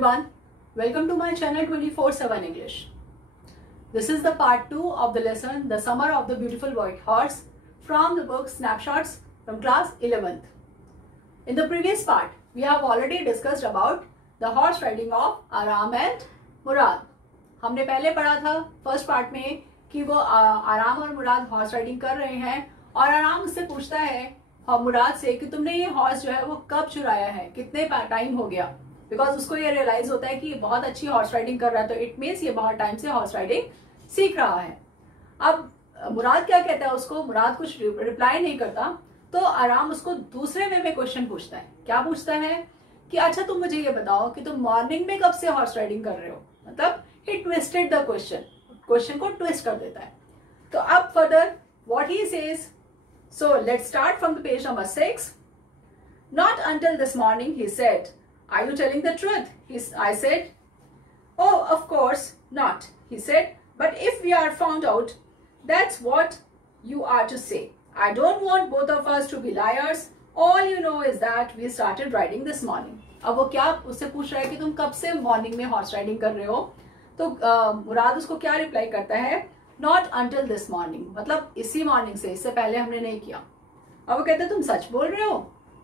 everyone, welcome to my channel 24/7 English. This is the part 2 of the lesson The Summer of the Beautiful White Horse from the book Snapshots from class 11th. In the previous part, we have already discussed about the horse riding of आराम and मुराद. हमने पहले पढ़ा था first part में कि वो आराम और मुराद हॉर्स राइडिंग कर रहे हैं और आराम उससे पूछता है मुराद से कि तुमने ये हॉर्स जो है वो कब चुराया है, कितने टाइम हो गया. बिकॉज उसको ये रियलाइज होता है कि बहुत अच्छी हॉर्स राइडिंग कर रहा है, तो इट मीन्स ये बहुत टाइम से हॉर्स राइडिंग सीख रहा है. अब मुराद क्या कहता है उसको, मुराद कुछ रिप्लाई नहीं करता, तो आराम उसको दूसरे वे में क्वेश्चन पूछता है. क्या पूछता है कि अच्छा तुम मुझे ये बताओ कि तुम मॉर्निंग में कब से हॉर्स राइडिंग कर रहे हो. मतलब ही ट्विस्टेड द क्वेश्चन को ट्विस्ट कर देता है. तो अब further what he says, so let's start from the page number 6. Not until this morning, he said. Are you telling the truth? I said. Oh, of course not, he said. But if we are found out, that's what you are to say. I don't want both of us to be liars. All you know is that we started riding this morning. अब वो क्या उससे पूछ रहा है कि तुम कब से मॉर्निंग में हॉर्स राइडिंग कर रहे हो. तो मुराद उसको क्या रिप्लाई करता है, नॉट अंटिल दिस मॉर्निंग, मतलब इसी मॉर्निंग से, इससे पहले हमने नहीं किया. अब वो कहते हैं तुम सच बोल रहे हो.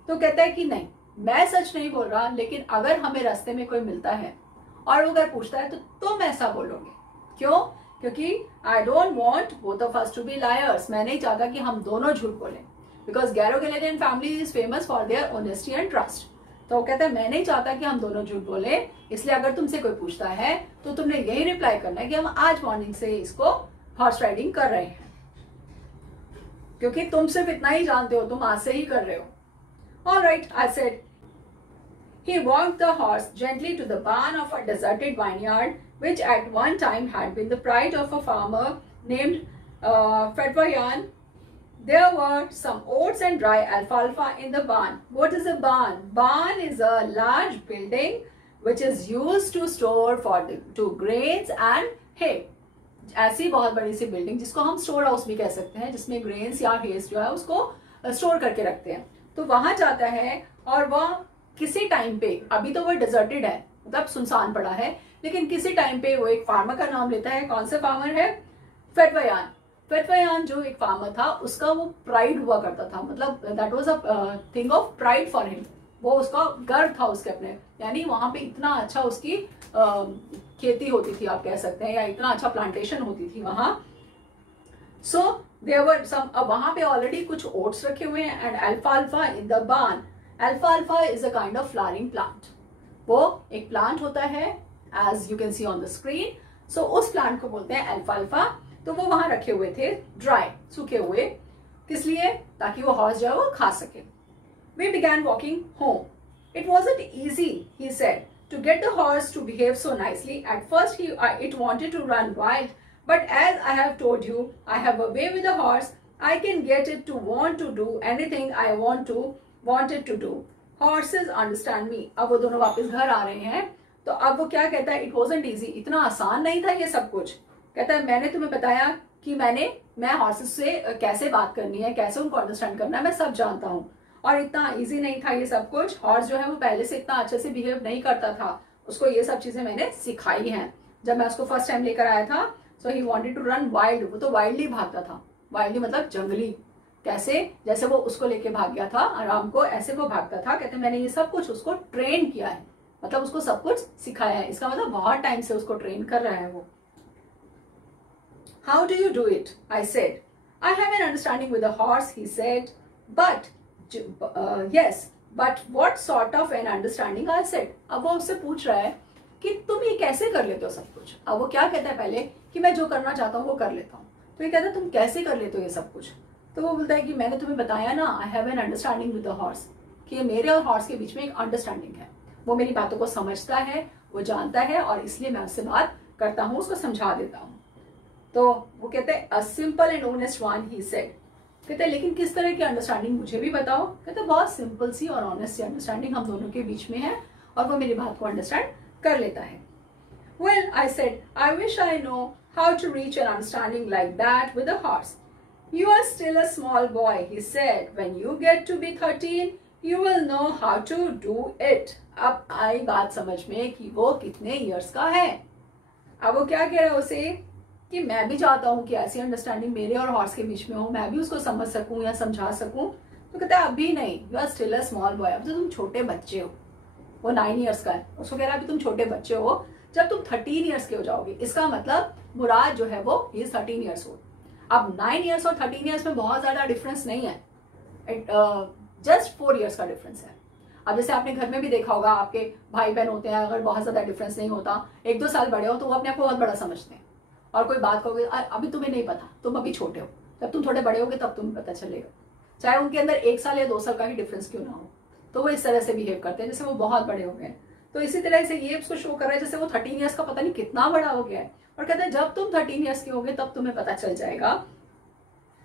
तो कहता है कि नहीं, मैं सच नहीं बोल रहा, लेकिन अगर हमें रास्ते में कोई मिलता है और वो अगर पूछता है तो तुम ऐसा बोलोगे. क्यों? क्योंकि I don't want both of us to be liars. मैं नहीं चाहता कि हम दोनों झूठ बोलें. Because Garo Galerian family is famous for their honesty and trust. तो वो कहता है मैं नहीं चाहता कि हम दोनों झूठ बोले, इसलिए अगर तुमसे कोई पूछता है तो तुमने यही रिप्लाई करना है कि हम आज मॉर्निंग से इसको हॉर्स राइडिंग कर रहे हैं, क्योंकि तुम सिर्फ इतना ही जानते हो, तुम आज से ही कर रहे हो. All right, I said. He walked the horse gently to the barn of a deserted vineyard, which at one time had been the pride of a farmer named Fedvayan. There were some oats and dry alfalfa in the barn. What is a barn? Barn is a large building which is used to store to grains and hay. ऐसी बहुत बड़ी सी building जिसको हम store house भी कह सकते हैं, जिसमें ग्रेन्स या हेस जो है उसको स्टोर करके रखते हैं. तो वहां जाता है और वह किसी टाइम पे, अभी तो वो डिजर्टेड है, मतलब सुनसान पड़ा है, लेकिन किसी टाइम पे वो एक फार्मर का नाम लेता है. कौन सा फार्मर है? फेटवायान. फेटवायान जो एक फार्मर था, उसका वो प्राइड हुआ करता था, मतलब that was a thing of pride for him. वो उसका गर्व था उसके अपने, यानी वहां पे इतना अच्छा उसकी खेती होती थी आप कह सकते हैं, या इतना अच्छा प्लांटेशन होती थी वहां. सो there were some, अब वहां पे ऑलरेडी कुछ ओट्स रखे हुए हैं एंड अल्फाल्फा इन द बार्न. अल्फाल्फा is a kind of flowering plant. वो एक प्लांट होता है as you can see on the screen. सो उस प्लांट को बोलते हैं अल्फाल्फा. तो वो वहां रखे हुए थे, ड्राई, सूखे हुए. किस लिए? ताकि वो हॉर्स जो है वो खा सके. We began walking home. It wasn't easy, he said, to get the horse to behave so nicely. At first it wanted to run wild. But as I have told you, I have a way with the horse. I can get it to want to do anything I want it to do. Horses understand me. अब वो दोनों वापस घर आ रहे हैं. तो अब वो क्या कहता है, It wasn't easy. इतना आसान नहीं था ये सब कुछ. कहता है मैंने तुम्हें बताया कि मैं हॉर्सेस से कैसे बात करनी है, कैसे उनको अंडरस्टैंड करना है, मैं सब जानता हूँ. और इतना इजी नहीं था ये सब कुछ. हॉर्स जो है वो पहले से इतना अच्छे से बिहेव नहीं करता था. उसको ये सब चीजें मैंने सिखाई हैं जब मैं उसको फर्स्ट टाइम लेकर आया था. So he wanted to run wild. वो तो वाइल्डली भागता था. वाइल्डली मतलब जंगली. कैसे? जैसे वो उसको लेके भाग गया था आराम को, ऐसे वो भागता था. कहते मैंने ये सब कुछ उसको ट्रेन किया है, मतलब उसको सब कुछ सिखाया है. इसका मतलब बहुत टाइम से उसको ट्रेन कर रहा है वो. How do you do it? I said. I have an understanding with the horse, he said. But yes, but what sort of an understanding? I said. अब वो उससे पूछ रहा है कि तुम ये कैसे कर लेते हो सब कुछ. अब वो क्या कहता है पहले कि मैं जो करना चाहता हूँ वो कर लेता हूँ. तो ये कहता है तुम कैसे कर लेते हो ये सब कुछ. तो वो बोलता है कि मैंने तुम्हें बताया ना, I have an understanding with the horse, कि मेरे और हॉर्स के बीच में एक अंडरस्टैंडिंग है. वो मेरी बातों को समझता है, वो जानता है, और इसलिए मैं उससे बात करता हूँ, उसको समझा देता हूँ. तो वो कहते हैं a simple and honest one, he said. कहते हैं लेकिन किस तरह की अंडरस्टैंडिंग मुझे भी बताओ. कहते हैं बहुत सिंपल सी और ऑनेस्ट सी अंडरस्टैंडिंग हम दोनों के बीच में है, और वो मेरी बात को अंडरस्टैंड कर लेता है. Well, I said, I wish I know how to reach an understanding like that with a horse. You are still a small boy, he said. When you get to be 13, you will know how to do it. अब आई बात समझ में कि वो कितने years का है। अब वो क्या कह रहा है उसे कि मैं भी चाहता हूँ कि ऐसी अंडरस्टैंडिंग मेरे और हॉर्स के बीच में हो, मैं भी उसको समझ सकूं या समझा सकूं। तो कहता है अभी नहीं, you are still a small boy, अब तो तुम छोटे बच्चे हो। वो 9 इयर्स का है, उसको कह रहा है अभी तुम छोटे बच्चे हो, जब तुम 13 इयर्स के हो जाओगे। इसका मतलब मुराद जो है वो ही 13 इयर्स हो। अब 9 इयर्स और 13 इयर्स में बहुत ज्यादा डिफरेंस नहीं है, जस्ट 4 इयर्स का डिफरेंस है। अब जैसे आपने घर में भी देखा होगा, आपके भाई बहन होते हैं, अगर बहुत ज्यादा डिफरेंस नहीं होता, 1-2 साल बड़े हो तो वो अपने आप को बहुत बड़ा समझते हैं। और कोई बात कहोगे अभी तुम्हें नहीं पता, तुम अभी छोटे हो, जब तुम थोड़े बड़े होगे तब तुम्हें पता चलेगा, चाहे उनके अंदर 1 साल या 2 साल का ही डिफरेंस क्यों ना हो। तो वो इस तरह से बिहेव करते हैं जैसे वो बहुत बड़े हो गए। तो इसी तरह से ये उसको शो कर रहा है जैसे वो 13 इयर्स का पता नहीं कितना बड़ा हो गया है, और कहते हैं जब तुम 13 इयर्स के होगे तब तुम्हें पता चल जाएगा।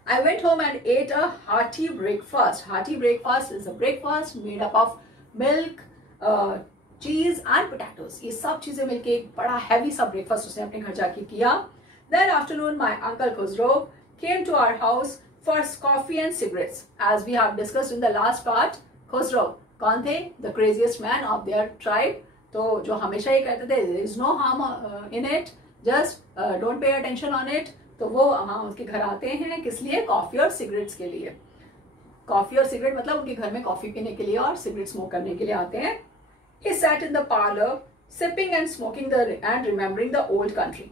I went home and ate a hearty breakfast. Hearty breakfast is a breakfast made up of milk, cheese and potatoes. ये सब चीजें मिलके एक बड़ा heavy सा breakfast उसने अपने घर जाके किया। That afternoon, my uncle Khosrow came to our house for coffee and cigarettes. As we have discussed in the last part, Khosrow कौन थे? The craziest man of their tribe. तो जो हमेशा ये कहते थे there is no harm in it, just don't pay attention on it. तो वो वहां उसके घर आते हैं किस लिए? कॉफी और सिगरेट्स के लिए। कॉफी और सिगरेट मतलब उनके घर में कॉफी पीने के लिए और सिगरेट स्मोक करने के लिए आते हैं। He sat in the parlor, sipping and smoking and remembering the old country.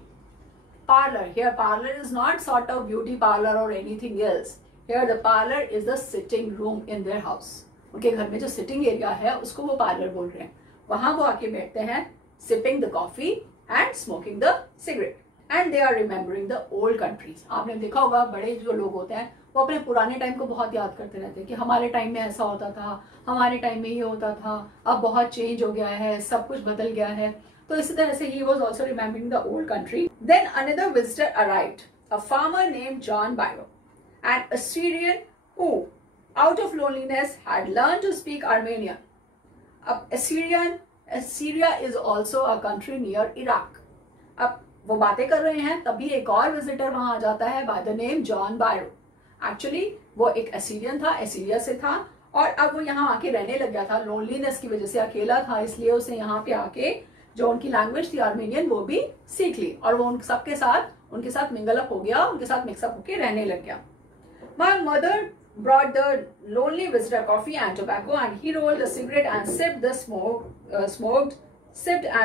Parlor, here parlor is not sort of beauty parlor or anything else. Here the parlor is the sitting room in their house. उनके घर में जो sitting area है उसको वो parlour बोल रहे हैं। वहां वो आके बैठते हैं, sipping the coffee and smoking the cigarette. And they are remembering the old countries. आपने देखा होगा बड़े जो लोग होते हैं वो अपने पुराने टाइम को बहुत याद करते रहते हैं कि हमारे टाइम में ऐसा होता था, हमारे टाइम में ये होता था, अब बहुत चेंज हो गया है, सब कुछ बदल गया है। तो इसी तरह से he was also remembering the old country. Then another visitor arrived, a farmer named John Byro, an Assyrian who, out of loneliness, had learned to speak Armenian. Assyria is also a country near Iraq. अब वो बातें कर रहे हैं तभी एक और visitor वहां आ जाता है by the name John बायरो। Actually वो एक एसीरियन था, एसीरिया से था, और अब वो यहाँ आके रहने लग गया था। लोनलीनेस की वजह से अकेला था, इसलिए उसे यहाँ पे आके जो उनकी लैंग्वेज थी आर्मेनियन वो भी सीख ली, और वो उनके साथ मिंगल अप हो गया, उनके साथ मिक्सअप होके रहने लग गया। My mother brought the lonely visitor coffee and tobacco, and he rolled a cigarette and sipped and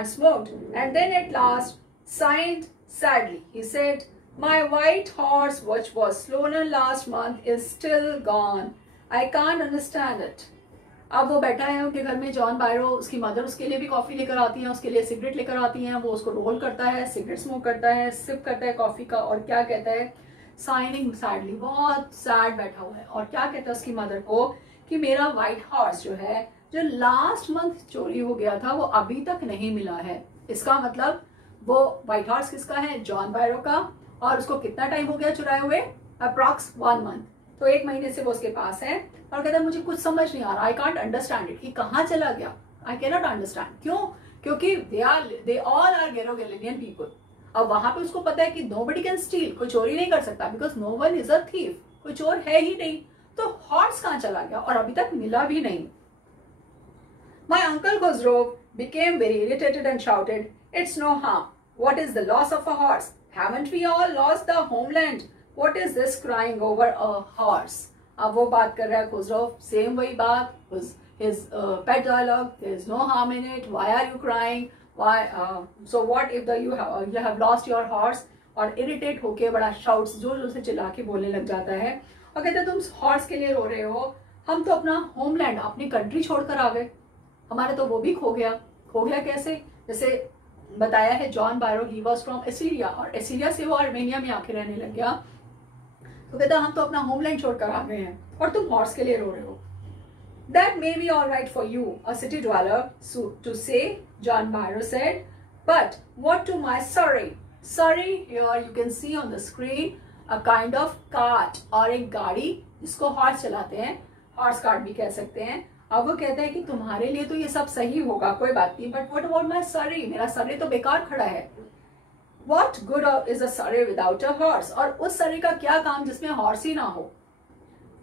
smoked, and then at last sighed sadly. He said, "My white horse, which was stolen last month, is still gone. I can't understand it." अब वो बैठा है उनके घर में John बायरो, उसकी mother उसके लिए भी कॉफी लेकर आती है, उसके लिए सिगरेट लेकर आती हैं, वो उसको रोल करता है, सिगरेट स्मोक करता है, सिप करता है कॉफी का, और क्या कहता है? साइनिंग सैडली, बहुत सैड बैठा हुआ है, और क्या कहता है उसकी मदर को कि मेरा व्हाइट हॉर्स जो है, जो लास्ट मंथ चोरी हो गया था, वो अभी तक नहीं मिला है। इसका मतलब वो व्हाइट हॉर्स किसका है? जॉन बायरो का। और उसको कितना टाइम हो गया चुराए हुए? Approx 1 month. तो 1 महीने से वो उसके पास है, और कहता है मुझे कुछ समझ नहीं आ रहा, आई कांट अंडरस्टैंड इट, कि कहाँ चला गया, आई कैन नॉट अंडरस्टैंड। क्यों? क्योंकि they all are Galilean people. अब वहां पे उसको पता है कि नोबडी कैन स्टील, कोई चोरी नहीं कर सकता, because no one is a thief, कोई चोर है ही नहीं। तो हॉर्स कहाँ चला गया और अभी तक मिला भी नहीं। My uncle Khosrow became very irritated and shouted, "It's no harm. What is the loss of a horse? Haven't we all lost the homeland? What is this crying over a horse?" अब वो बात कर रहा है Khosrow, same वही बात, his pet dialogue. There is no harm in it. Why are you crying? Why? So what if you have lost your horse? और irritate होके बड़ा शाउट्स जोर से चिल्ला के बोलने लग जाता है, और कहते तुम हॉर्स के लिए रो रहे हो, हम तो अपना होमलैंड, अपनी कंट्री छोड़कर आ गए, हमारे तो वो भी खो गया। खो गया कैसे? जैसे बताया है John Byro, he was from Assyria, और एसीरिया से वो आर्मेनिया में आके रहने लग गया। तो कहता हम तो अपना होमलैंड छोड़कर आ गए हैं और तुम हॉर्स के लिए रो रहे हो। That may be all right for you, a city dweller, to say, John Byro said, but what to my surrey? Surrey, here you can see on the screen a kind of cart, और एक गाड़ी जिसको horse चलाते हैं, horse cart भी कह सकते हैं। अब वो कहता है कि तुम्हारे लिए तो ये सब सही होगा, कोई बात नहीं, but what about my surrey? मेरा surrey तो बेकार खड़ा है। What good is a surrey without a horse? और उस surrey का क्या काम जिसमें हॉर्स ही ना हो?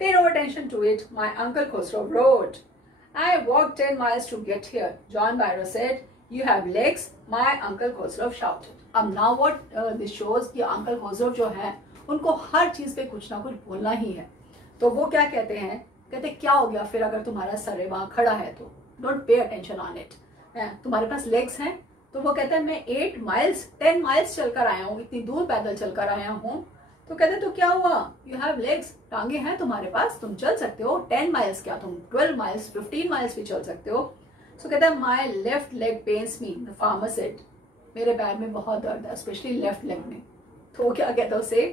Pay no attention to it, my uncle Khosrow wrote. I walked 10 miles to get here. John Byro said, "You have legs." My Uncle Khosrow shouted. अब now what this shows कि Uncle Khosrow जो है उनको हर चीज पे कुछ ना कुछ बोलना ही है. तो वो क्या कहते हैं, कहते क्या हो गया फिर अगर तुम्हारा सर वहां खड़ा है तो don't pay attention on it. तुम्हारे पास लेग्स हैं. तो वो कहते हैं मैं 10 माइल्स चलकर आया हूँ, इतनी दूर पैदल चलकर आया हूँ. तो कहते तो क्या हुआ, यू हैव लेग्स, टांगे हैं तुम्हारे पास, तुम चल सकते हो. 10 माइल्स क्या, तुम 12 माइल्स 15 माइल्स भी चल सकते हो. सो कहता है my left leg pens me, the farmer said. मेरे पैर में बहुत दर्द है, स्पेशली लेफ्ट लेग में. तो वो क्या कहता है उसे,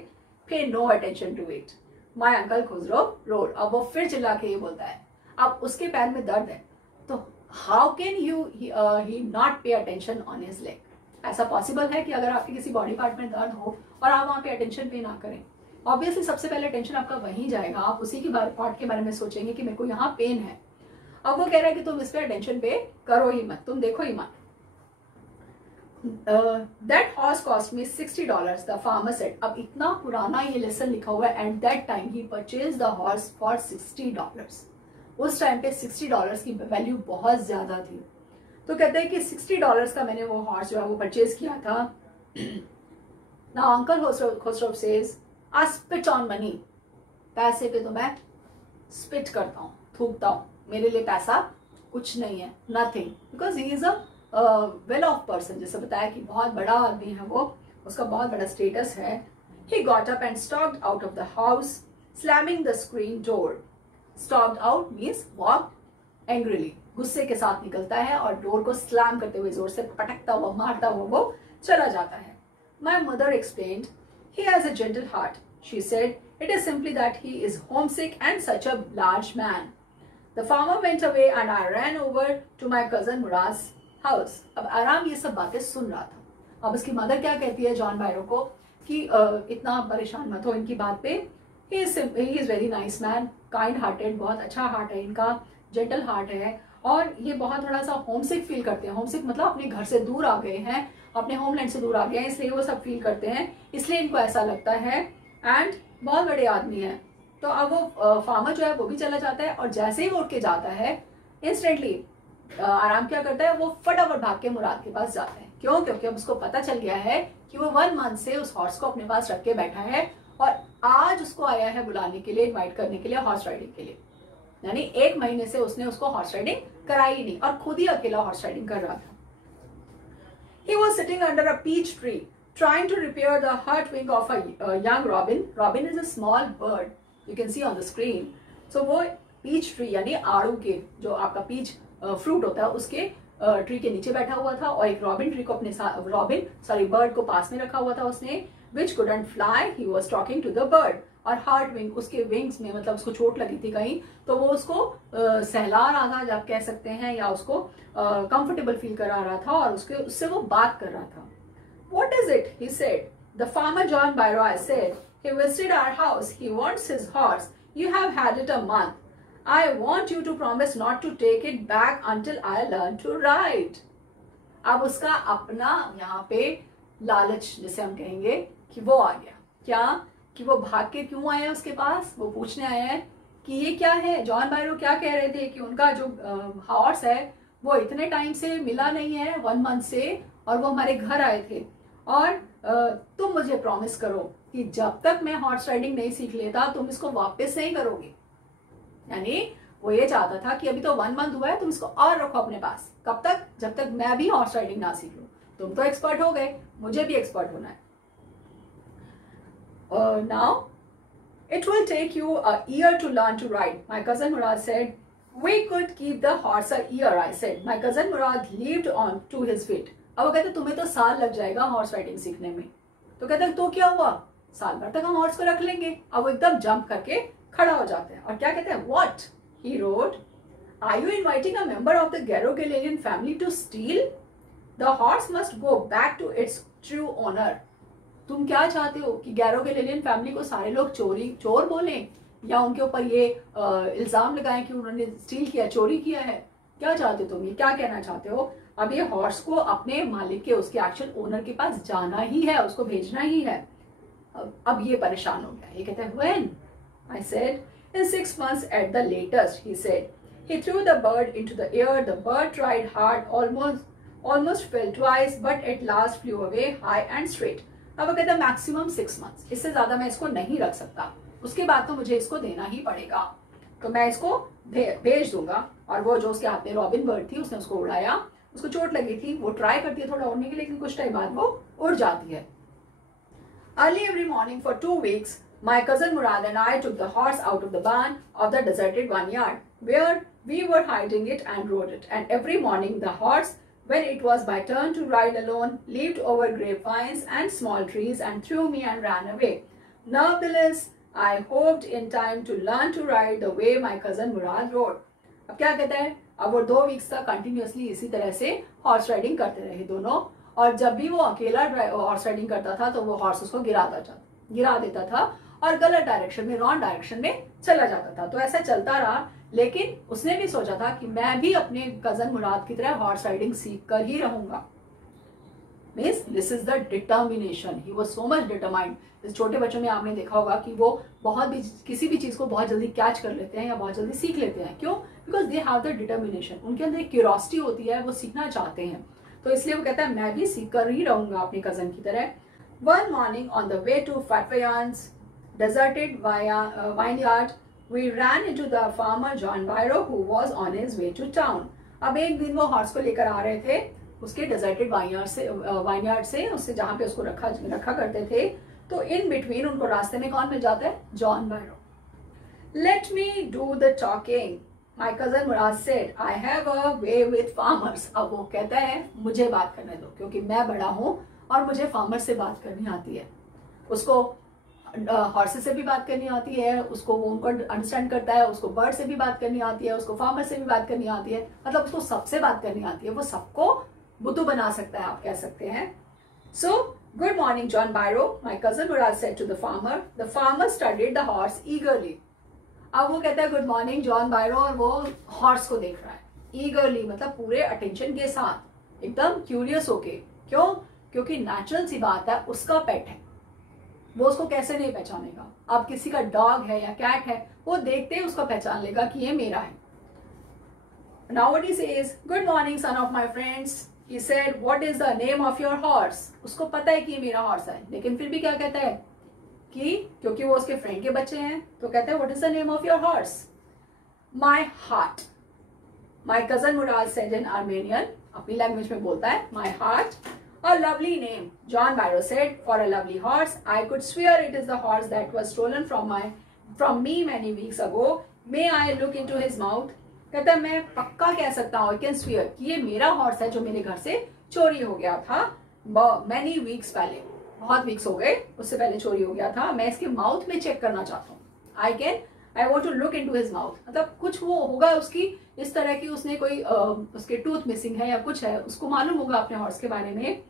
pay no attention to it. My uncle खुजरो रोड. अब वो फिर चिल्ला के ये बोलता है अब उसके पैर में दर्द है तो how can you he not pay attention on his leg. ऐसा पॉसिबल है कि अगर आपके किसी बॉडी पार्ट में दर्द हो और आप वहां पे अटेंशन पे ना करें. ऑब्वियसली सबसे पहले अटेंशन आपका वहीं जाएगा, आप उसी के पार्ट के बारे में सोचेंगे कि मेरे को यहाँ पेन है. अब वो कह रहा है कि तुम इस पे अटेंशन पे करो ही मत, तुम देखो ही मत. That horse cost me $60, the farmer said. अब इतना पुराना ये लेसन लिखा हुआ है. At that time he purchased the horse for $60. उस टाइम पे $60 की वैल्यू बहुत ज्यादा थी. तो कहते हैं कि $60 का मैंने वो हॉर्स जो है वो परचेज किया था. Now Uncle Khosrow says, I spit on money. पैसे पे तो मैं स्पिट करता हूँ, थूकता हूँ. मेरे लिए पैसा कुछ नहीं है, nothing, because he is a well of person. जैसे बताया कि बहुत बड़ा आदमी है वो, उसका बहुत बड़ा स्टेटस है. He got up and stalked out of the house, slamming the screen door. Stalked out means walked angrily. गुस्से के साथ निकलता है और डोर को स्लैम करते हुए, जोर से पटकता हुआ, मारता हुआ वो चला जाता है. My mother explained, he has a gentle heart. She said, it is simply that he is homesick and such a large man. The farmer went away and I ran over to my cousin Murad's house. अब आराम ये सब बातें सुन रहा था. अब उसकी mother क्या कहती है जॉन बायरो को कि इतना परेशान मत हो इनकी बात पे. He is very nice man, kind hearted, बहुत अच्छा हार्ट है इनका, जेंटल हार्ट है. और ये बहुत थोड़ा सा होमसिक फील करते हैं. होमसिक मतलब अपने घर से दूर आ गए हैं, अपने होमलैंड से दूर आ गए हैं, इसलिए वो सब फील करते हैं, इसलिए इनको ऐसा लगता है. एंड बहुत बड़े आदमी हैं. तो अब वो फार्मर जो है वो भी चला जाता है और जैसे ही वो उठ के जाता है इंस्टेंटली आराम क्या करता है, वो फटाफट भाग के मुराद के पास जाता है. क्यों, क्योंकि अब उसको पता चल गया है कि वो 1 मंथ से उस हॉर्स को अपने पास रख के बैठा है और आज उसको आया है बुलाने के लिए, इन्वाइट करने के लिए हॉर्स राइडिंग के लिए. यानी 1 महीने से उसने उसको हॉर्स राइडिंग कराई ही नहीं और खुद ही अकेला हॉर्स राइडिंग कर रहा था. He was sitting under a peach tree, trying to repair the hurt wing of a young robin. Robin is a small bird. You can see on the screen. So वो peach tree यानी आड़ू के, जो आपका peach fruit होता है, उसके tree के नीचे बैठा हुआ था और एक रॉबिन ट्री को अपने साथ बर्ड को पास में रखा हुआ था उसने. Which couldn't fly. He was talking to the bird. और हार्ट विंग, उसके विंग्स में मतलब उसको चोट लगी थी कहीं, तो वो उसको सहला रहा था आप कह सकते हैं, या उसको कंफर्टेबल फील करा रहा था और उससे वो बात कर रहा था. What is it? He said. The farmer John Byro, I said. He visited our house. He wants his horse. You have had it a month. I want you to promise not to take it back until I learn to ride. अब उसका अपना यहाँ पे लालच जिसे हम कहेंगे कि वो आ गया. क्या कि वो भाग के क्यों आया उसके पास, वो पूछने आया है कि ये क्या है. जॉन बायरो क्या कह रहे थे कि उनका जो हॉर्स है वो इतने टाइम से मिला नहीं है, 1 मंथ से, और वो हमारे घर आए थे और तुम मुझे प्रॉमिस करो कि जब तक मैं हॉर्स राइडिंग नहीं सीख लेता तुम इसको वापस नहीं करोगे. यानी वो ये चाहता था कि अभी तो 1 मंथ हुआ है, तुम इसको और रखो अपने पास. कब तक, जब तक मैं भी हॉर्स राइडिंग ना सीख लूं. तुम तो एक्सपर्ट हो गए, मुझे भी एक्सपर्ट होना है. Now, it will take you a year to learn to ride. My cousin Murad said, we could keep the horse a year, I said. My cousin Murad leaped on to his feet. अब वो कहते तुम्हें तो साल लग जाएगा horse riding सीखने में. तो कहते तो क्या हुआ, साल भर तक हम हॉर्स को रख लेंगे. अब वो एकदम जंप करके खड़ा हो जाते हैं और क्या कहते हैं, what? He wrote, are you inviting a member of the Garogalian family to steal? The horse must go back to its true owner. तुम क्या चाहते हो कि गैरोगैलियन फैमिली को सारे लोग चोर बोलें या उनके ऊपर ये इल्जाम लगाएं कि उन्होंने स्टील किया, चोरी किया है. क्या चाहते हो तुम, ये क्या कहना चाहते हो. अब ये हॉर्स को अपने मालिक के, उसके एक्चुअल ओनर के पास जाना ही है, उसको भेजना ही है. अब ये परेशान हो गया. ये कहते हैं when? I said in 6 months at the latest. He said He threw the bird into the air. The bird tried hard, almost fell twice, but at last flew away high and straight. अब वो कहता है maximum 6 months, इससे ज्यादा मैं इसको नहीं रख सकता, उसके बाद तो मुझे इसको देना ही पड़ेगा, तो मैं इसको भेज दूंगा। और वो जो उसके हाथ में रॉबिन बर्ड थी उसने उसको उड़ाया, उसको चोट लगी थी, वो ट्राई करती है थोड़ा उड़ने की, लेकिन कुछ टाइम बाद वो उड़ जाती है। Early every morning for 2 weeks, my cousin Murad and I took the horse out of the barn of the deserted vineyard, where we were hiding it and rode it. And every morning the horse, when it was my turn to ride alone, leaped over grapevines and small trees and threw me and ran away. Nevertheless, I hoped in time to learn to ride the way my cousin Murad rode. अब क्या कहता है, अब वो 2 weeks तक continuously इसी तरह से हॉर्स राइडिंग करते रहे दोनों, और जब भी वो अकेला हॉर्स राइडिंग करता था तो वो हॉर्स उसको गिरा देता था और गलत डायरेक्शन में, रॉन्ग डायरेक्शन में चला जाता था। तो ऐसा चलता रहा, लेकिन उसने भी सोचा था कि मैं भी अपने कजन मुराद की तरह हॉर्स राइडिंग सीख कर ही रहूंगा। Means this is the determination, he was so much determined. इस छोटे बच्चों में आपने देखा होगा कि वो बहुत भी किसी भी चीज को बहुत जल्दी कैच कर लेते हैं या बहुत जल्दी सीख लेते हैं। क्यों? Because they have the determination, उनके अंदर एक क्यूरियोसिटी होती है, वो सीखना चाहते हैं, तो इसलिए वो कहता है मैं भी सीख कर ही रहूंगा अपने कजन की तरह। One morning on the way to Fatwayan's deserted vineyard, we ran into the farmer John Byro who was on his way to town. अब एक दिन वो हॉर्स को लेकर आ रहे थे उसके डेजर्टेड वाइनयार्ड से उससे जहां पे उसको रखा करते थे, तो इन बिटवीन उनको रास्ते में कौन मिल जाता है? John बायरो। Let me do the talking, my cousin Murad said. I have a way with farmers. अब वो कहता है मुझे बात करने दो, क्योंकि मैं बड़ा हूँ और मुझे फार्मर से बात करनी आती है। उसको हॉर्सेस से भी बात करनी आती है, उसको वो उनको अंडरस्टैंड करता है, उसको बर्ड से भी बात करनी आती है, उसको फार्मर से भी बात करनी आती है, मतलब उसको सबसे बात करनी आती है, वो सबको बुद्धू बना सकता है, आप कह सकते हैं। So, good morning, John Byro, my cousin Murad said to the farmer. The farmer studied the horse eagerly. अब वो कहता है गुड मॉर्निंग जॉन बायरो, और वो हॉर्स को देख रहा है ईगरली, मतलब पूरे अटेंशन के साथ, एकदम क्यूरियस होके। क्यों? क्योंकि नेचुरल सी बात है, उसका पेट है, वो उसको कैसे नहीं पहचानेगा। अब किसी का डॉग है या कैट है, वो देखते ही उसको पहचान लेगा कि ये मेरा है। Now what he says, good morning son of my friends. He said, what is the name of your horse? उसको पता है कि ये मेरा हॉर्स है, लेकिन फिर भी क्या कहता है कि क्योंकि वो उसके फ्रेंड के बच्चे हैं, तो कहते हैं what is the name of your horse? My heart, my cousin Murad said in Armenian, अपनी लैंग्वेज में बोलता है my heart. A lovely name, John Byro said, for a lovely horse. I could swear it is the horse that was stolen from me many weeks ago. May I look into his mouth. कहता है मैं पक्का कह सकता हूँ, I can swear, कि ये मेरा हॉर्स है जो मेरे घर से चोरी हो गया था मैनी वीक्स पहले, बहुत वीक्स हो गए, उससे पहले चोरी हो गया था। मैं इसके माउथ में चेक करना चाहता हूँ। I want to look into his mouth, मतलब कुछ वो होगा उसकी इस तरह की, उसने कोई उसके टूथ मिसिंग है या कुछ है, उसको मालूम होगा अपने हॉर्स के बारे में।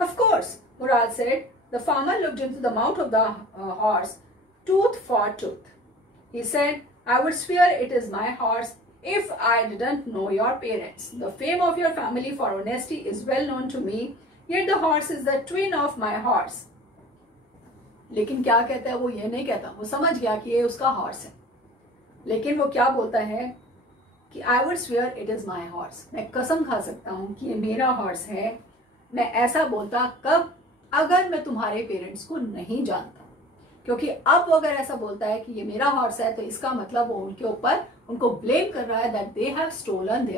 Of course, Murad said. The farmer looked into the mouth of the horse, tooth for tooth. He said, I would swear it is my horse if I didn't know your parents. The fame of your family for honesty is well known to me. Yet the horse is the twin of my horse. लेकिन क्या कहता है वो? ये नहीं कहता, वो समझ गया कि ये उसका हॉर्स है, लेकिन वो क्या बोलता है कि I would swear it is my horse. मैं कसम खा सकता हूँ कि ये मेरा हॉर्स है। मैं ऐसा बोलता कब? अगर मैं तुम्हारे पेरेंट्स को नहीं जानता, क्योंकि अब वो अगर ऐसा बोलता है कि ये मेरा हॉर्स है, तो इसका मतलब वो उनके ऊपर उनको ब्लेम कर रहा है that they have stolen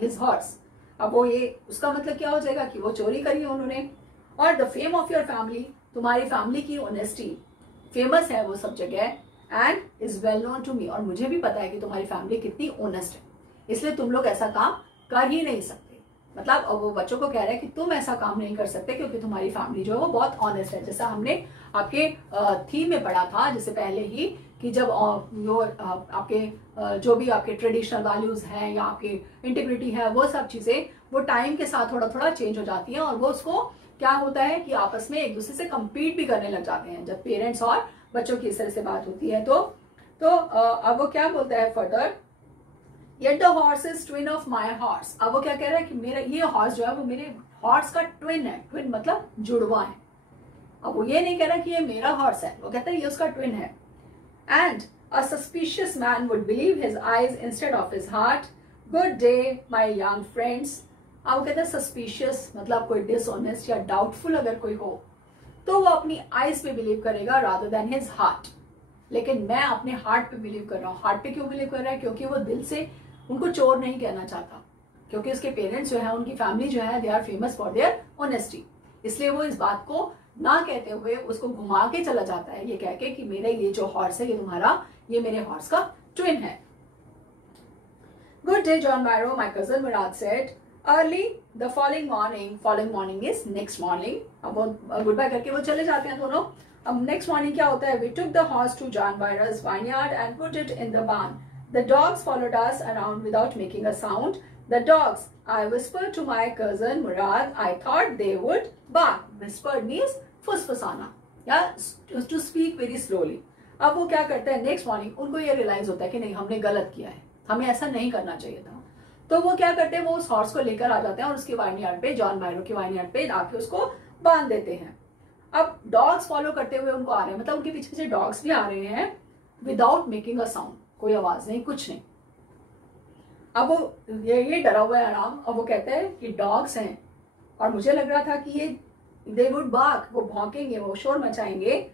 his horse. अब वो ये उसका मतलब क्या हो जाएगा कि वो चोरी करी है उन्होंने। और the fame of your family, तुम्हारी फैमिली की ऑनेस्टी फेमस है वो सब जगह, and is well known to me, और मुझे भी पता है कि तुम्हारी फैमिली कितनी ऑनेस्ट है, इसलिए तुम लोग ऐसा काम कर ही नहीं सकते। मतलब अब वो बच्चों को कह रहा है कि तुम ऐसा काम नहीं कर सकते क्योंकि तुम्हारी फैमिली जो है वो बहुत ऑनेस्ट है। जैसा हमने आपके थीम में पढ़ा था जिससे पहले ही, कि जब आपके जो भी आपके ट्रेडिशनल वैल्यूज हैं या आपकी इंटीग्रिटी है, वो सब चीजें वो टाइम के साथ थोड़ा थोड़ा चेंज हो जाती हैं, और वो उसको क्या होता है कि आपस में एक दूसरे से compete भी करने लग जाते हैं जब पेरेंट्स और बच्चों की इस तरह से बात होती है। तो अब वो क्या बोलता है further, Yet the horse is twin of my horse. अब वो क्या कह रहा है कि मेरा ये हॉर्स जो है वो मेरे हॉर्स का ट्विन है। ट्विन मतलब जुड़वा है। अब वो ये नहीं कह रहा कि ये मेरा हॉर्स है, वो कहता है ये उसका ट्विन है। And A suspicious man would believe his eyes instead of his heart. Good day, my young friends. अब कहते हैं suspicious मतलब कोई dishonest या doubtful अगर कोई हो तो वो अपनी eyes पे बिलीव करेगा rather than his heart. लेकिन मैं अपने हार्ट पे बिलीव कर रहा हूँ. हार्ट पे क्यों बिलीव कर रहा है? क्योंकि वो दिल से उनको चोर नहीं कहना चाहता, क्योंकि उसके पेरेंट्स जो है, उनकी फैमिली जो है, they are famous for their honesty. इसलिए वो इस बात को ना कहते हुए उसको घुमा के चला जाता है ये कह के कि मेरा ये जो हॉर्स है ये तुम्हारा, ये मेरे हॉर्स का ट्विन है. Good day, John Byro, my cousin Murad said. Early the following morning is next morning. अब वो गुड बाय करके वो चले जाते हैं दोनों. अब नेक्स्ट मॉर्निंग क्या होता है? We took the horse to John Byro's vineyard and put it in the barn. The dogs followed us around without making a sound. The dogs, I whispered to my cousin Murad, I thought they would bark. Whispered means फुसफुसाना या to speak very slowly. अब वो क्या करते हैं? Next morning उनको ये realise होता है कि नहीं, हमने गलत किया है, हमें ऐसा नहीं करना चाहिए था. तो वो क्या करते हैं? वो उस हॉर्स को लेकर आ जाते हैं और उसके वाइनयार्ड पे, जॉन बायरो की वाइनयार्ड पे आके उसको बांध देते हैं. अब डॉग्स फॉलो करते हुए उनको आ रहे हैं, मतलब उनके पीछे पीछे डॉग्स भी आ रहे हैं विदाउट मेकिंग अ साउंड. कोई आवाज नहीं, कुछ नहीं. अब वो ये डरा हुआ है आराम. अब वो कहते हैं कि डॉग्स हैं और मुझे लग रहा था कि ये दे वुड बार्क, वो भौंकेंगे, वो शोर मचाएंगे.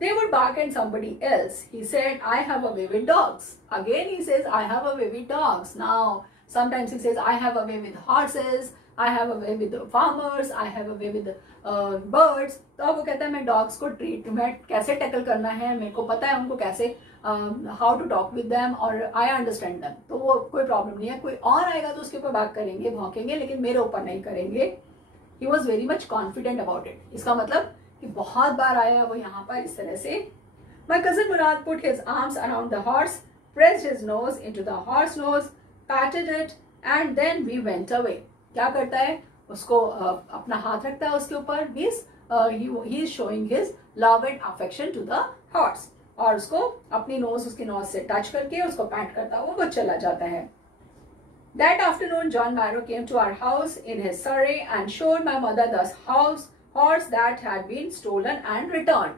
They would bark at somebody else. He said, I have a way with dogs. Again he says, I have a way with dogs. Now, sometimes he says, I have a way with horses. I have a way with farmers. I have a way with birds. तो अब वो कहता है मैं dogs को treat, मैं कैसे tackle करना है, मेरे को पता है उनको कैसे, how to talk with them और आई अंडरस्टैंड देम. तो वो कोई प्रॉब्लम नहीं है. कोई और आएगा तो उसके ऊपर बात करेंगे, भौंकेंगे, लेकिन मेरे ऊपर नहीं करेंगे. He was very much confident about it. इसका मतलब कि बहुत बार आया वो यहाँ पर इस तरह से. My cousin Murad put his arms around the horse, pressed his nose into the horse nose, patted it, and then we went away. क्या करता है? उसको अपना हाथ रखता है उसके ऊपर. He is showing his love and affection to the horse. और उसको अपनी नोज, उसकी नोज से टच करके उसको पैट करता हुआ वो चला जाता है. That afternoon, John Byro came to our house in his surrey and showed my mother the horse that had been stolen and returned.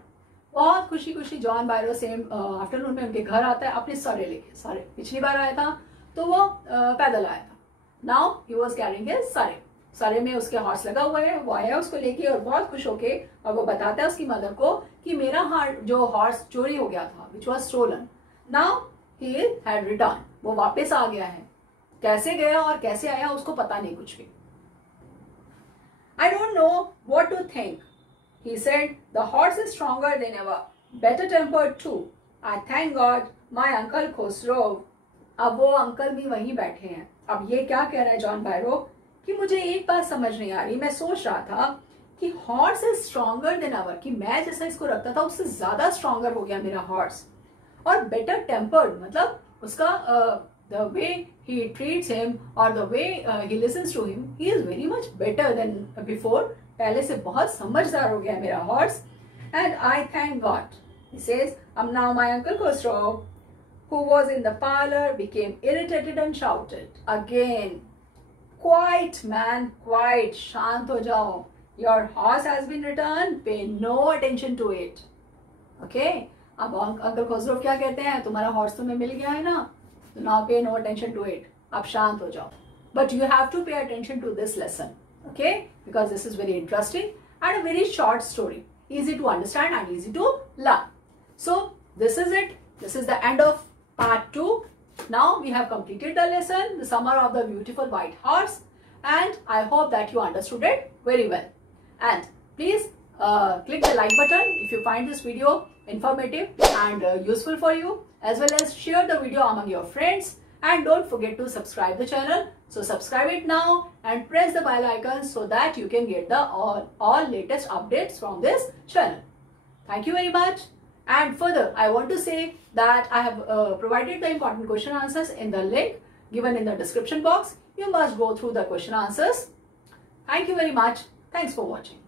बहुत खुशी खुशी जॉन बायरो सेम आफ्टरनून में उनके घर आता है अपने सरे लेके. सरे पिछली बार आया था तो वो पैदल आया था. Now he was carrying his सरे. सरे में उसके हॉर्स लगा हुआ है. वो आया उसको लेके और बहुत खुश होके, और वो बताता है उसकी मदर को कि मेरा जो हॉर्स चोरी हो गया था, which was stolen, now he had return. वो वापस आ गया है. कैसे गया और कैसे आया उसको पता नहीं कुछ भी. I don't know what to think. He said, the horse is stronger than ever, better tempered too. I thank God my uncle Khosrow. अब वो अंकल भी वहीं बैठे हैं. अब ये क्या कह रहा है जॉन बायरो कि मुझे एक बात समझ नहीं आ रही. मैं सोच रहा था कि horse is stronger than ever, कि मैं जैसा इसको रखता था उससे ज्यादा स्ट्रॉन्गर हो गया मेरा हॉर्स. और बेटर टेम्पर्ड मतलब उसका the way he treats him or the way he listens to him, he is very much better than before. पहले से बहुत समझदार हो गया मेरा horse. And I thank God. He says, now my uncle Khosrow, who was in the parlor, became irritated and shouted again, quiet man, quiet, शांत हो जाओ. Your horse has been returned. Pay no attention to it. Okay? अब uncle खोसरो क्या कहते हैं? तुम्हारा horse तुम्हें मिल गया है ना, तो now pay no attention to it. अब शांत हो जाओ. But you have to pay attention to this lesson, okay? Because this is very interesting and a very short story, easy to understand and easy to learn. So this is it. This is the end of part 2. Now we have completed the lesson, the summer of the beautiful white horse, and I hope that you understood it very well. And please click the like button if you find this video informative and useful for you, as well as share the video among your friends, and don't forget to subscribe the channel. So subscribe it now and press the bell icon so that you can get the all latest updates from this channel. Thank you very much. And further, I want to say that I have provided the important question answers in the link given in the description box. You must go through the question answers. Thank you very much. Thanks for watching.